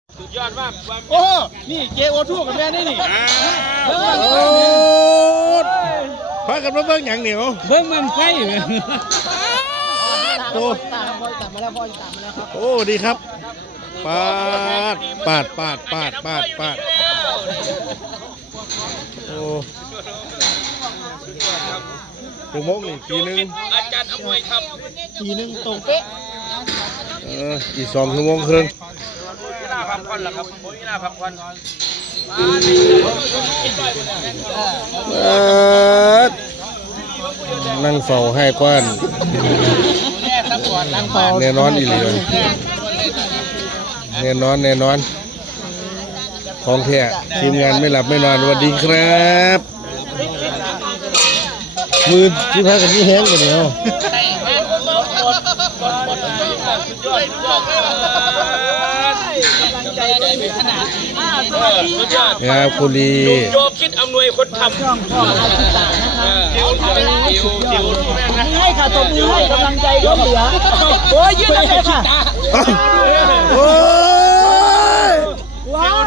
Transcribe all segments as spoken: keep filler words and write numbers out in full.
สุดยอดมากโอ้นี่เจโอทูกับแม่นี่นี่โอ้พากันมาเบิ่งอย่างเหนียวเบิ้งมันไส้โอ้โอ้ดีครับปาดปาดปาดปาดปาดปาดโอ้ชั่วโมงนี่ทีนึงอาจารย์อมวยครับทีนึงตรงเป๊ะเอออีกสองชั่วโมงครึ่งนี่น่าพักผ่อนละครับผมนี่น่าพักผ่อนนั่งเฝ้าให้กว้านแน่นอนอีหลีแน่นอนแน่นอนของแท้ทีมงานไม่หลับไม่นอนสวัสดีครับมือที่พักกับนี่แห้งกว่าเดียวครับคุณลีโยคิดอำนวยคนทำให้ค่ะตบมือให้กำลังใจล้นเหลือโอ้ยยืดเลยค่ะโอ้ยว้าว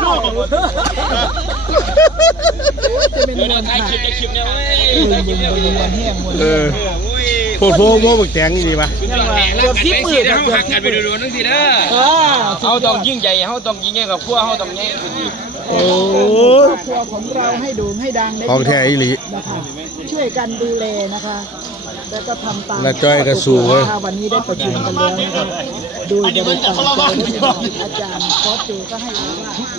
จะเป็นวันถ่ายคลิปในคลิปเนี่ยเออโพโพโพบักแจงดีป่ะเกือบที่มือเขาหักกันไปดูๆนั่นสิเด้อเขาต้องยิ่งใหญ่เขาต้องยิ่งใหญ่กับพวกเขาต้องใหญ่ขึ้นอีกโอ้ครอบครัวของเราให้ดูให้ดังได้ของแท้อีหลีนะคะช่วยกันดูแลนะคะแล้วก็ทำตามแล้วจ้อยกระสูเว้ยวันนี้ได้ประชุมกันแล้วนะครับดูจะเป็นต่างใจอาจารย์คอสจูก็ให้รู้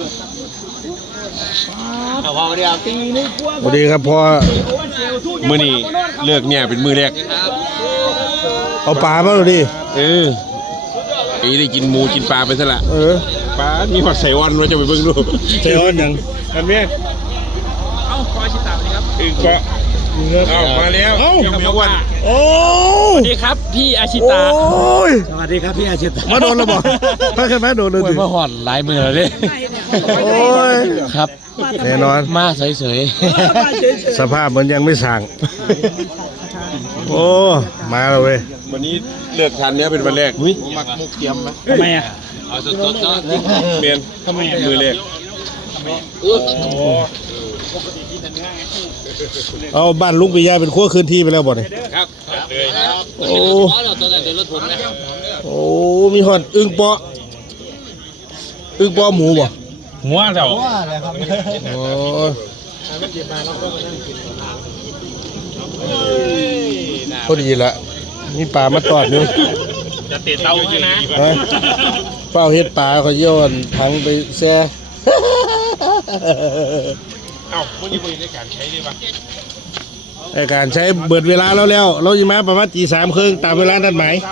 ว่าพอเดียวปีนี้พวกสวัสดีครับพ่อมื้อนี้เลือกเนี่ยเป็นมื้อแรกเอาปลามาดูดิเออปีได้กินหมูกินปลาไปซะละเออปลามีหอดใส่วันว่าจะไปเบิ่งดูใส่วันยังอันนี้เอ้าคอยชิตาครับอึ่งเกาะเอ้ามาแล้วยังมีวันโอ้สวัสดีครับพี่อาชิตาโอ้ยสวัสดีครับพี่อาชิตามาโดนแล้วบ่พักกันมาโดนเลยมาหอดหลายมือเลยโอ้ยครับแน่นอนมาเฉยๆสภาพมันยังไม่สั่งโอ้มาแล้วเว้ยวันนี้เลือกทานเนื้อเป็นวันแรกอุ้ยมักมุกเทียมไหมทำไมอ่ะเอาสดๆเมียนทำไมมือแรกเอาบ้านลุงปิยะเป็นขั้วคืนที่ไปแล้วบ่เนี่ยครับโอ้โอ้มีหอดอึ่งเปาะอึ่งเปาะหมูบ่หัวเจ้าโอ้พอดีละมีปลามาตอดอยู่จะเตะเตาใช่ไหมเฝ้าเฮ็ดปลาเขาโยนถังไปแซ่เอ้าวันนี้บริการใช้ได้ปะในการใช้เบิดเวลาแล้วแล้วเราจะมาประมาณตีสามครึ่งตามเวลานัดหมาย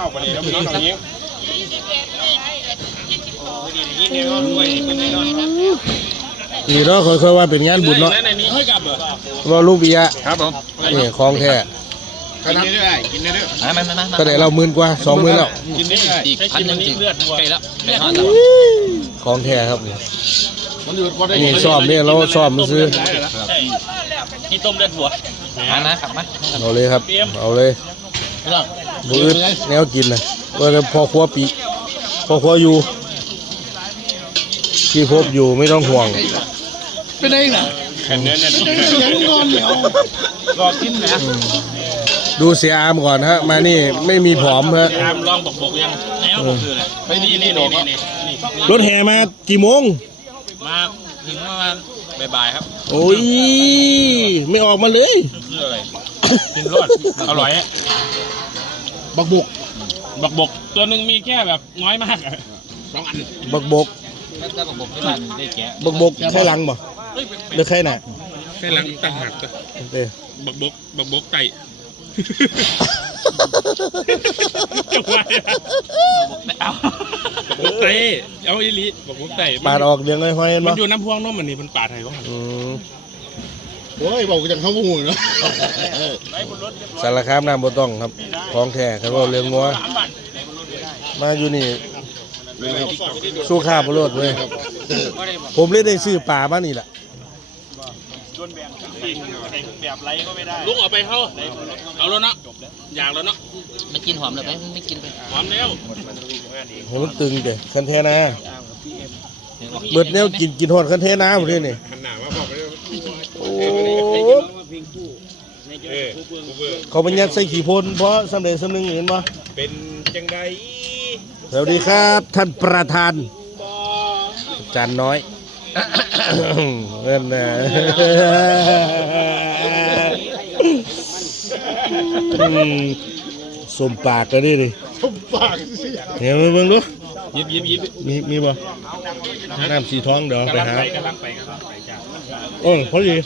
นี่เราค่อยๆว่าเป็นงานบุญเนาะว่าลูกปิยะครับผมนี่ของแท้กินได้ด้วยกินได้ด้วยก็ได้เราหมื่นกว่าสองหมื่นแล้วกินได้อีกพันหนึ่งจิใกล้แล้วของแท้ครับนี่ซ้อมเนี่ยเราซ้อมซื้อที่ต้มเลือดวัวมานะครับมาเอาเลยครับเอาเลยมือแนวกินนะว่าพอครัวปีพอครัวอยู่ที่พบอยู่ไม่ต้องห่วงเป็นไงล่ะแค่เนื้อเนี่ยยังนอนเหนียวรอกินนะดูเสียอามก่อนฮะมานี่ไม่มีผอมฮะอามลองบอกบอกยังแล้วบอกคืออะไรไปนี่นี่นี่รถแห่มากี่โมงมาถึงประมาณบ่ายๆครับโอ้ยไม่ออกมาเลยคืออะไรกินรอดอร่อยอ่ะบักบกบักบกตัวหนึ่งมีแค่แบบน้อยมากสองอันบักบกถ้าบักบกที่บ้านได้แกะบักบกแค่หลังบ่หรือแค่ไหนแค่หลังตั้งหักก็บักบกบักบกไก่เอาไก่เอาอีลีบักบกไก่ปาดออกเลี้ยงห้อยๆมันอยู่น้ำพวงน้ำมันนี่มันปาดไทยบ้างโอ้ยบอกจังเขาพูดเนาะสารคามน้ำบ่ต้องครับของแท้ครับว่าเลี้ยงงัวมาอยู่นี่สู้ข้าพโลดเว้ยผมเล่นได้ซื้อป่ามานี่แหละแบบไรก็ไม่ได้ลุกออกไปเขาเอาแล้วเนาะอยากแล้วเนาะมันกินหอมเลยไหมไม่กินไปหอมแล้วผมตึงเด็กคันแท้นะเบิดแนวกินกินหอดคันเทน้ำเลยนี่หันหน้ามาบอกไปเลยโอ้เขาเป็นยัดใส่ขี้พนเพราะสำเร็จสำนึงเห็นปะเป็นจังไดสวัสดีครับท่านประธานจานน้อยเงินนะสมปากกันดิดิผมปากสิเห็นไหมเบิ่งดูยิบยิบยิบมีมีบ่น้ำสีท้องเดี๋ยวไปหากำลังไปกำลังไปจ้าโอ้ยพอดี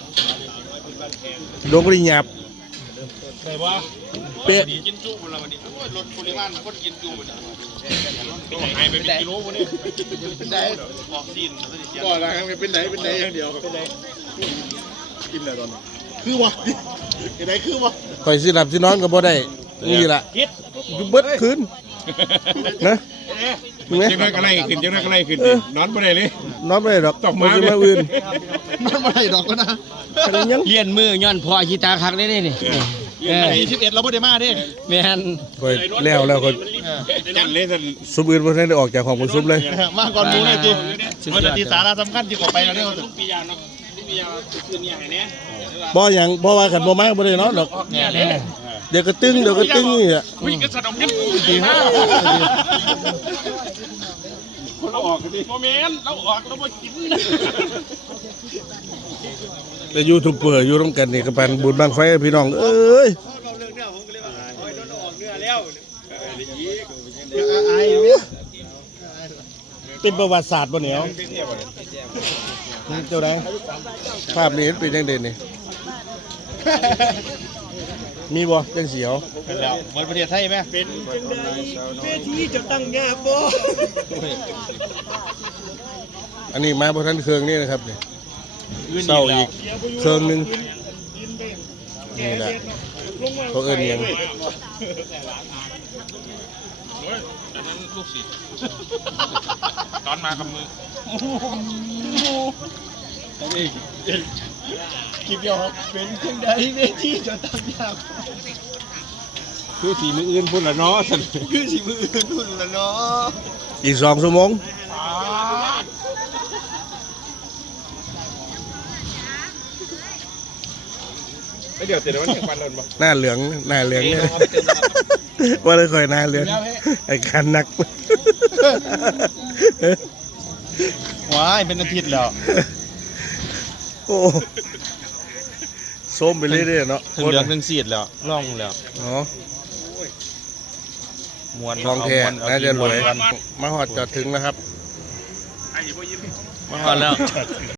โดนกระดิ่งหยาบใส่ว่าเป๊ะกินจุบุละวันนี้ลดปริมาณคนกินจุบุละต้องหายไปเป็นกิโลวันนี้เป็นไดออกซีนก่อนนะครับเป็นไหนเป็นไหนอย่างเดียวเป็นไหนกินแล้วตอนคือวะเป็นไหนคือวะคอยสิหลับสินอนก็บ่ได้นี่ล่ะอยู่เบิดคืนนะมีไหมจังไดก็ไล่ขึ้นจังไดก็ไล่ขึ้นนอนบ่ได้เลยนอนไม่ได้ดอกตกมาสิมาอื่นนอนบ่ได้ดอกก็นะอะไรยังเลี้ยนมือย้อนพอชีตาคักได้นี่นี่เออปีสิบเอ็ดเราบ่ได้มาเด้แม่นคอยแล้วแล้วคนจันเลยท่านซุปอื่นบ่ทันได้ออกจากของคนซุปเลยมาก่อนหมูเลยจิสุดมันยอดตีสาระสำคัญที่ขอไปแล้วเนี่ยลูกปียาเนาะลูกปียาคืนนี้ไหนเนี่ยบ่หยังบ่ว่ากันบ่มาบ่ได้นอนดอกเนี่ยเนี่ยเดี๋ยวก็ตึงเดี๋ยวก็ตึงนี่อ่ะวิ่งกันสะดมกันดีฮะคนเราออกกันดิโมเมนต์เราออกเรามากินแต่ยูทูบเบอร์อยู่ร่วมกันนี่ก็ปานบุญบังไฟพี่น้องเอ้ยเป็นประวัติศาสตร์บ่เหนียวนี่เจ้าไหนภาพนี้เห็นเป็นจังได๋นี่มีบ่จังเสียวแล้ววันประเทศไทยไหมเป็นอันนี้มาบ่ทันเครื่องนี่นะครับนี่เศร้าอีกเครื่องหนึงนี่แหละเขาเอิ้นหยังอันนั้นลูกศิษย์ตอนมากับมือคลิปเดียวครับเป็นจังไดเวทีจะตั้งยากคือสีมืออื่นพูดละเนาะสันคือสิมืออื่นนู่นละเนาะอีกสองชั่วโมงไอเดี๋ยวแต่เดี๋ยวมันแข่งปันเราบ่หน้าเหลืองหน้าเหลืองเนี่ยว่าเลยค่อยหน้าเหลืองไอ้คันนักว้ายเป็นอาทิตย์แล้วโอ้ส้มไปเรื่อยๆเนาะถึงเหลืองถึงสีดแล้วล่องแล้วอ๋อมวนทองแท้น่าจะรวยมาหอดจอดถึงนะครับไอ้พวกยิ้มมาฮอดแล้ว